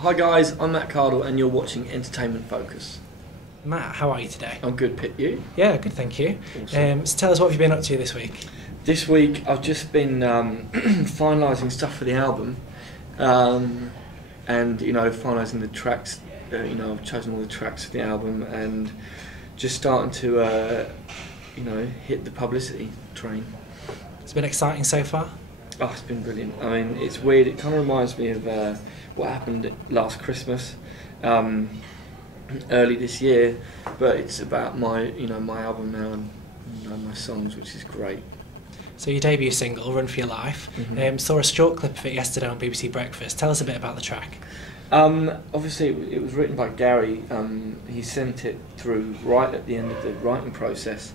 Hi guys, I'm Matt Cardle and you're watching Entertainment Focus. Matt, how are you today? I'm good, Pit. You? Yeah, good, thank you. Awesome. So tell us, what have you been up to this week? This week I've just been finalising stuff for the album, and finalising the tracks. I've chosen all the tracks for the album and just starting to hit the publicity train. It's been exciting so far? Oh, it's been brilliant. I mean, it's weird. It kind of reminds me of what happened last Christmas, early this year. But it's about my album now and my songs, which is great. So your debut single, "Run for Your Life," saw a short clip of it yesterday on BBC Breakfast. Tell us a bit about the track. Obviously, it was written by Gary. He sent it through right at the end of the writing process.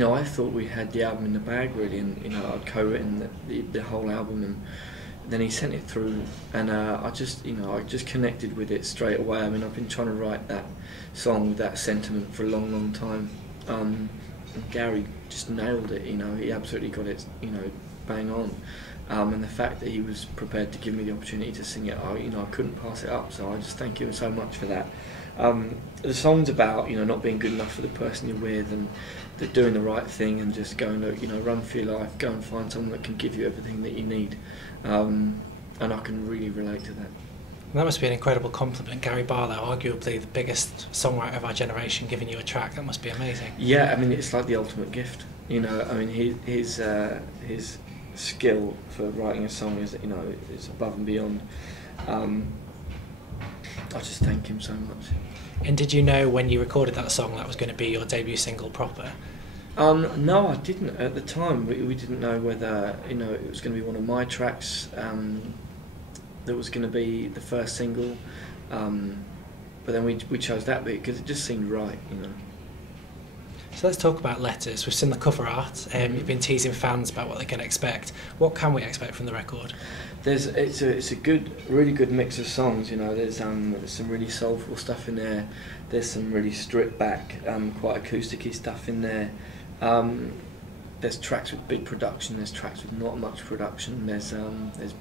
I thought we had the album in the bag really, and I'd co-written the whole album, and then he sent it through, and I just connected with it straight away. I mean, I've been trying to write that song with that sentiment for a long time. And Gary just nailed it. He absolutely got it. Bang on. And the fact that he was prepared to give me the opportunity to sing it, I couldn't pass it up. So I just thank him so much for that. The song's about not being good enough for the person you're with, and doing the right thing, and just going to run for your life, go and find someone that can give you everything that you need, and I can really relate to that. That must be an incredible compliment. Gary Barlow, arguably the biggest songwriter of our generation, giving you a track. That must be amazing. Yeah, I mean, it's like the ultimate gift. I mean, his skill for writing a song is above and beyond. I just thank him so much. And did you know when you recorded that song that was going to be your debut single proper? No, I didn't at the time. We didn't know whether it was going to be one of my tracks that was going to be the first single. But then we chose that bit because it just seemed right. So let's talk about Letters. We've seen the cover art. You've been teasing fans about what they can expect. What can we expect from the record? It's a really good mix of songs. There's some really soulful stuff in there. There's some really stripped back, quite acousticy stuff in there. There's tracks with big production. There's tracks with not much production. There's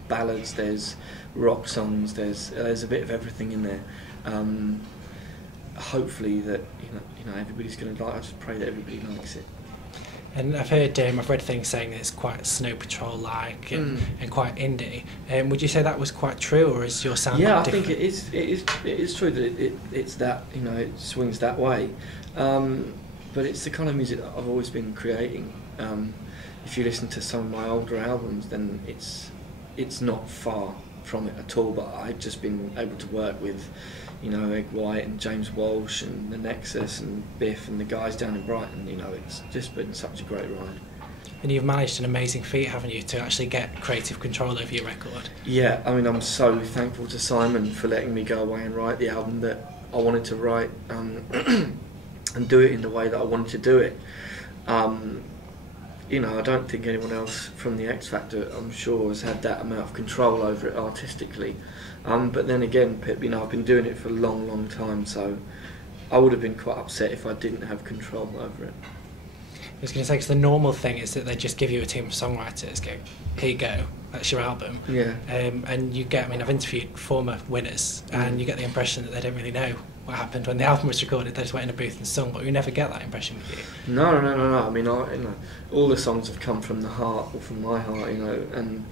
ballads. There's rock songs. There's a bit of everything in there. Hopefully that everybody's going to like. I just pray that everybody likes it. And I've read things saying that it's quite Snow Patrol-like and quite indie. Would you say that was quite true, or is your sound different? different? I think it is true that it's that it swings that way. But it's the kind of music that I've always been creating. If you listen to some of my older albums, then it's not far from it at all. But I've just been able to work with Egg White and James Walsh and the Nexus and Biff and the guys down in Brighton. It's just been such a great ride. And you've managed an amazing feat, haven't you, to actually get creative control over your record? Yeah, I mean, I'm so thankful to Simon for letting me go away and write the album that I wanted to write, and do it in the way that I wanted to do it. I don't think anyone else from the X Factor, I'm sure, has had that amount of control over it artistically. But then again, Pip, I've been doing it for a long time, so I would have been quite upset if I didn't have control over it. I was going to say, because the normal thing is that they just give you a team of songwriters, go, here you go, that's your album. Yeah. And you get, I've interviewed former winners, and you get the impression that they don't really know what happened when the album was recorded. They just went in a booth and sung, but we never get that impression with you. No. I mean, all the songs have come from the heart, or from my heart, and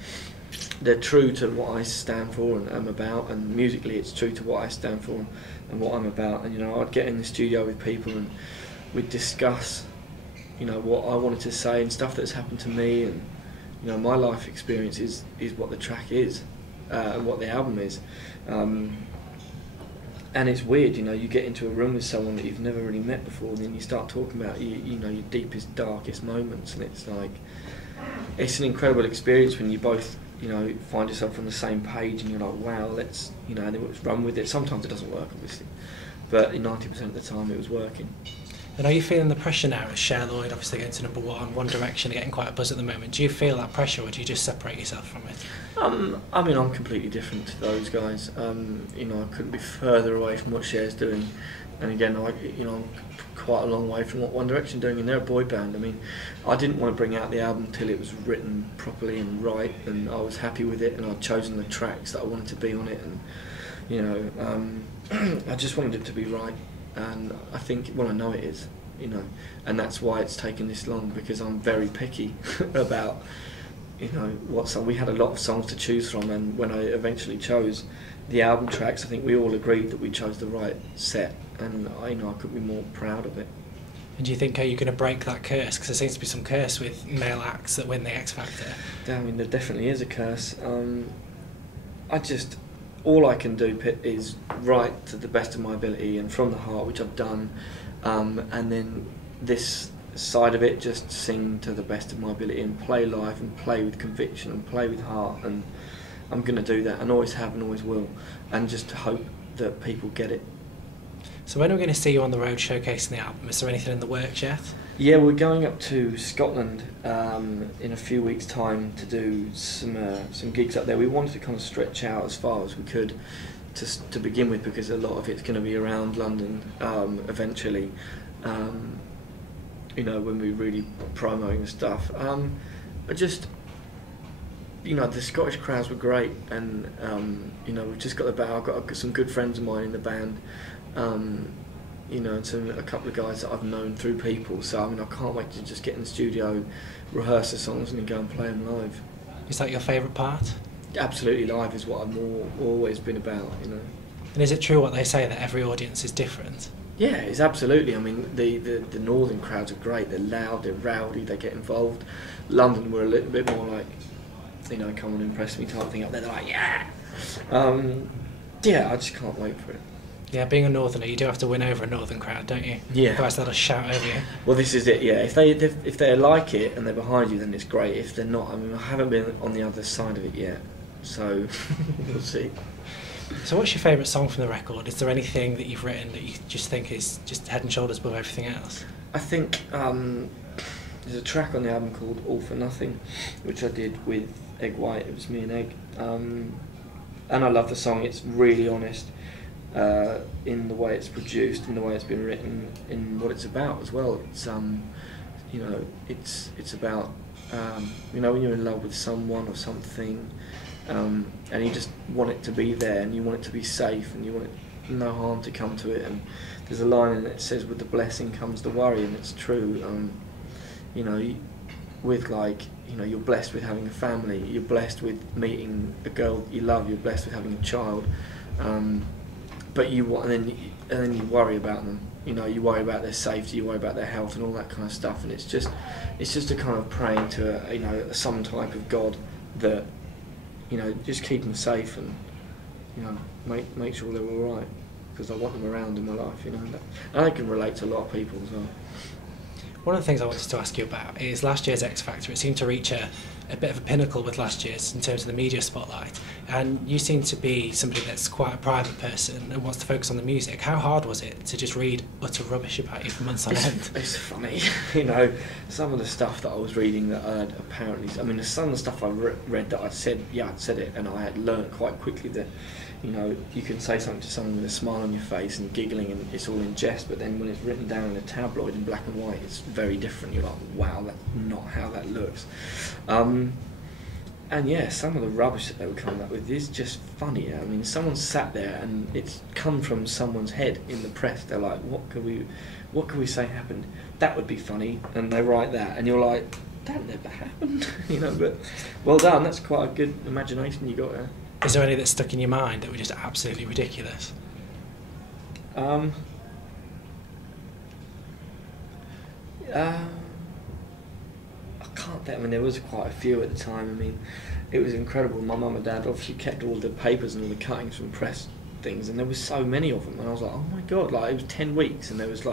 they're true to what I stand for and am about, and musically it's true to what I stand for and what I'm about. And I'd get in the studio with people and we'd discuss what I wanted to say and stuff that's happened to me, and my life experience is what the track is, and what the album is. And it's weird, you get into a room with someone that you've never really met before, and then you start talking about your deepest, darkest moments, and it's like, it's an incredible experience when you both find yourself on the same page, and you're like, wow, let's and then let's run with it. Sometimes it doesn't work, obviously, but 90% of the time it was working. And are you feeling the pressure now with Cher Lloyd obviously going to number One Direction, getting quite a buzz at the moment? Do you feel that pressure, or do you just separate yourself from it? I mean, I'm completely different to those guys. I couldn't be further away from what Cher's doing. And again, I'm quite a long way from what One Direction are doing, and they're a boy band. I mean, I didn't want to bring out the album till it was written properly and right, and I was happy with it, and I'd chosen the tracks that I wanted to be on it, and I just wanted it to be right, and I think, well, I know it is, and that's why it's taken this long, because I'm very picky about, what song. We had a lot of songs to choose from, and when I eventually chose the album tracks, I think we all agreed that we chose the right set, and I couldn't be more proud of it. And do you think, are you going to break that curse? Because there seems to be some curse with male acts that win the X Factor. I mean, there definitely is a curse. All I can do, Pit, is write to the best of my ability and from the heart, which I've done, and then this side of it, just sing to the best of my ability and play live and play with conviction and play with heart, and I'm going to do that, and always have and always will, and just hope that people get it. So when are we going to see you on the road showcasing the album? Is there anything in the works yet? Yeah, we're going up to Scotland in a few weeks' time to do some gigs up there. We wanted to kind of stretch out as far as we could to begin with, because a lot of it's going to be around London eventually, when we're really promoting the stuff. But just, the Scottish crowds were great, and we've just got I've got some good friends of mine in the band, and a couple of guys that I've known through people. So I mean, I can't wait to just get in the studio, rehearse the songs, and then go and play them live. Is that your favourite part? Absolutely, live is what I've always been about. And is it true what they say, that every audience is different? Yeah, it's absolutely. I mean, the northern crowds are great. They're loud, they're rowdy, they get involved. London, we're a little bit more like, come on, impress me type thing. Up there, they're like, yeah. I just can't wait for it. Yeah, being a northerner, you do have to win over a northern crowd, don't you? Yeah. Otherwise they'll shout over you. Well, this is it. Yeah, if they like it and they're behind you, then it's great. If they're not, I mean, I haven't been on the other side of it yet, so we'll see. So what's your favourite song from the record? Is there anything that you've written that you just think is just head and shoulders above everything else? I think there's a track on the album called All For Nothing, which I did with Egg White. It was me and Egg, and I love the song. It's really honest in the way it's produced, in the way it's been written, in what it's about as well. It's it's about when you're in love with someone or something, and you just want it to be there, and you want it to be safe, and you want no harm to come to it. And there's a line in it that says, "With the blessing comes the worry," and it's true. You're blessed with having a family, you're blessed with meeting a girl you love, you're blessed with having a child, but and then you worry about them. You worry about their safety, you worry about their health, and all that kind of stuff. And it's just a kind of praying to some type of God that just keep them safe, and make sure they're all right, because I want them around in my life. And I can relate to a lot of people as well. One of the things I wanted to ask you about is last year's X Factor. It seemed to reach a bit of a pinnacle with last year's in terms of the media spotlight, and you seem to be somebody that's quite a private person and wants to focus on the music. How hard was it to just read utter rubbish about you for months on end? It's funny, some of the stuff that I was reading that I'd apparently, some of the stuff I read that I'd said it, and I had learnt quite quickly that you can say something to someone with a smile on your face and giggling, and it's all in jest, but then when it's written down in a tabloid in black and white, it's very different. You're like, wow, that's not how that looks. And yeah, some of the rubbish that they were coming up with is just funny. Someone sat there and it's come from someone's head in the press. They're like, what could we say happened? That would be funny, and they write that, and you're like, that never happened. But well done. That's quite a good imagination you got there. Is there any that stuck in your mind that were just absolutely ridiculous? I can't think. There was quite a few at the time. It was incredible. My mum and dad obviously kept all the papers and all the cuttings from press things, and there was so many of them. And I was like, oh my god! Like, it was 10 weeks, and there was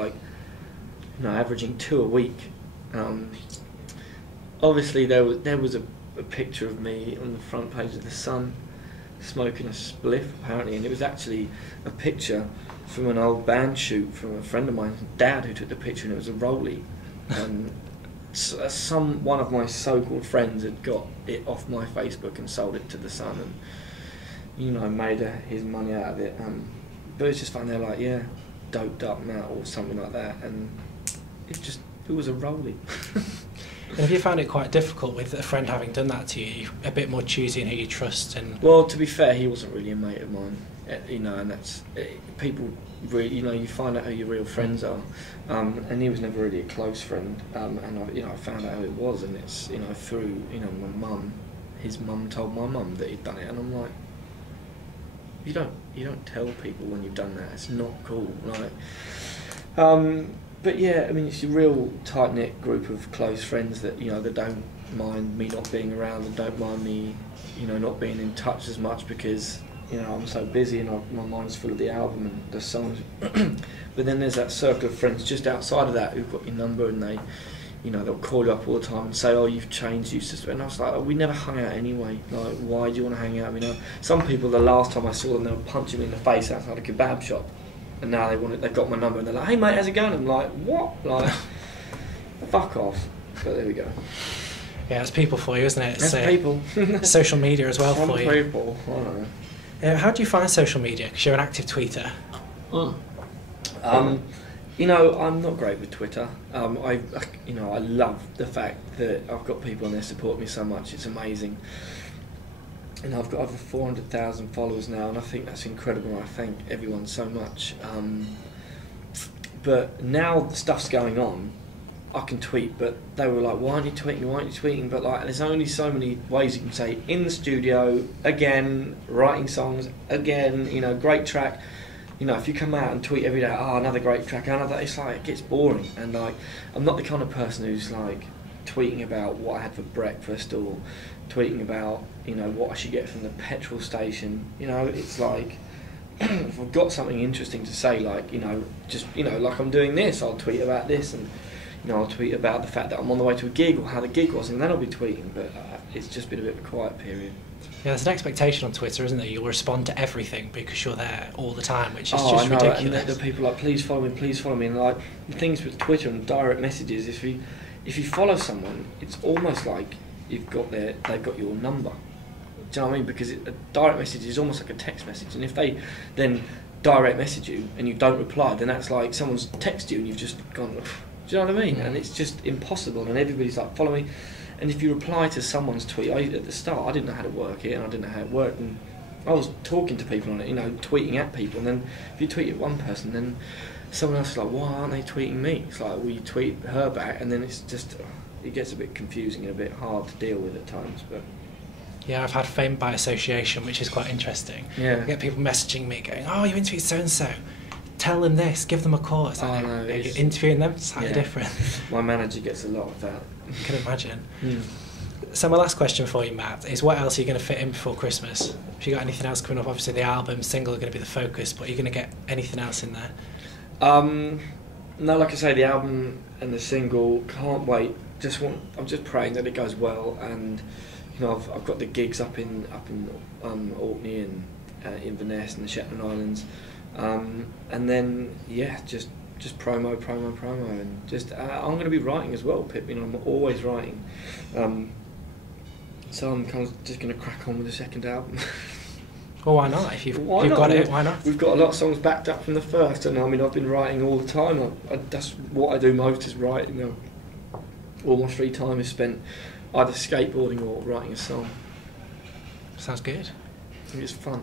averaging 2 a week. Obviously, there was a picture of me on the front page of the Sun, smoking a spliff apparently, and it was actually a picture from an old band shoot from a friend of mine's dad who took the picture, and it was a rollie. One of my so-called friends had got it off my Facebook and sold it to the Sun, and made his money out of it. But it's just fun. They're like, yeah, doped up metal or something like that, and it was a rolling. And have you found it quite difficult with a friend having done that to you, a bit more choosy in who you trust? And well, to be fair, he wasn't really a mate of mine, and that's people really, you find out who your real friends are, and he was never really a close friend, and I found out who it was, and it's through my mum. His mum told my mum that he'd done it, and I'm like, you don't tell people when you've done that. It's not cool, like. But yeah, I mean, it's a real tight-knit group of close friends that that don't mind me not being around, and don't mind me not being in touch as much because I'm so busy and my mind's full of the album and the songs. But then there's that circle of friends just outside of that who've got your number, and they they'll call you up all the time and say, oh, you've changed, and I was like, oh, we never hung out anyway, like, why do you want to hang out? Some people, the last time I saw them, they were punching me in the face outside a kebab shop, and now they've got my number, and they're like, hey mate, how's it going? I'm like, what? Like, fuck off. But there we go. Yeah, it's people for you, isn't it? It's people. Social media as well for you. People, I don't know. How do you find social media? Because you're an active tweeter. I'm not great with Twitter. I love the fact that I've got people on there support me so much. It's amazing. And I've got over 400,000 followers now, and I think that's incredible. I thank everyone so much. But now the stuff's going on, I can tweet, but they were like, why aren't you tweeting? Why aren't you tweeting? But like, there's only so many ways you can say, in the studio, again, writing songs, again, great track. If you come out and tweet every day, oh, another great track, another, it's like, it gets boring. And like, I'm not the kind of person who's like tweeting about what I had for breakfast, or tweeting about, what I should get from the petrol station. It's like, if I've got something interesting to say, like, like I'm doing this, I'll tweet about this, and I'll tweet about the fact that I'm on the way to a gig, or how the gig was, and then I'll be tweeting. But it's just been a bit of a quiet period. Yeah, there's an expectation on Twitter, isn't there? You'll respond to everything because you're there all the time, which is just ridiculous. And the people are like, please follow me, and like, the things with Twitter and direct messages, if you follow someone, it's almost like they've got your number. Do you know what I mean? Because a direct message is almost like a text message, and if they then direct message you and you don't reply, then that's like someone's texted you and you've just gone. Do you know what I mean? And it's just impossible, and everybody's like, follow me. And if you reply to someone's tweet, at the start I didn't know how to work it, and I didn't know how it worked, and I was talking to people on it, tweeting at people, and then if you tweet at one person, then someone else is like, why aren't they tweeting me? It's like, well, you tweet her back, and then it's just, it gets a bit confusing and a bit hard to deal with at times. But yeah, I've had fame by association, which is quite interesting. Yeah. I get people messaging me going, oh, you interviewed so-and-so. Tell them this, give them a call. It's like, no, you're interviewing them, it's slightly different. My manager gets a lot of that. I can imagine. So my last question for you, Matt, is what else are you going to fit in before Christmas? Have you got anything else coming up? Obviously the album, single are going to be the focus, but are you going to get anything else in there? No, like I say, the album and the single, can't wait. I'm just praying that it goes well, and I've got the gigs up in Orkney and Inverness and the Shetland Islands. And then just promo, and just I'm going to be writing as well, Pip. I'm always writing, so I'm kind of just going to crack on with the second album. Well, why not? If you've got it, why not? We've got a lot of songs backed up from the first, and I've been writing all the time. That's what I do most, is writing. All my free time is spent either skateboarding or writing a song. Sounds good. I think it's fun.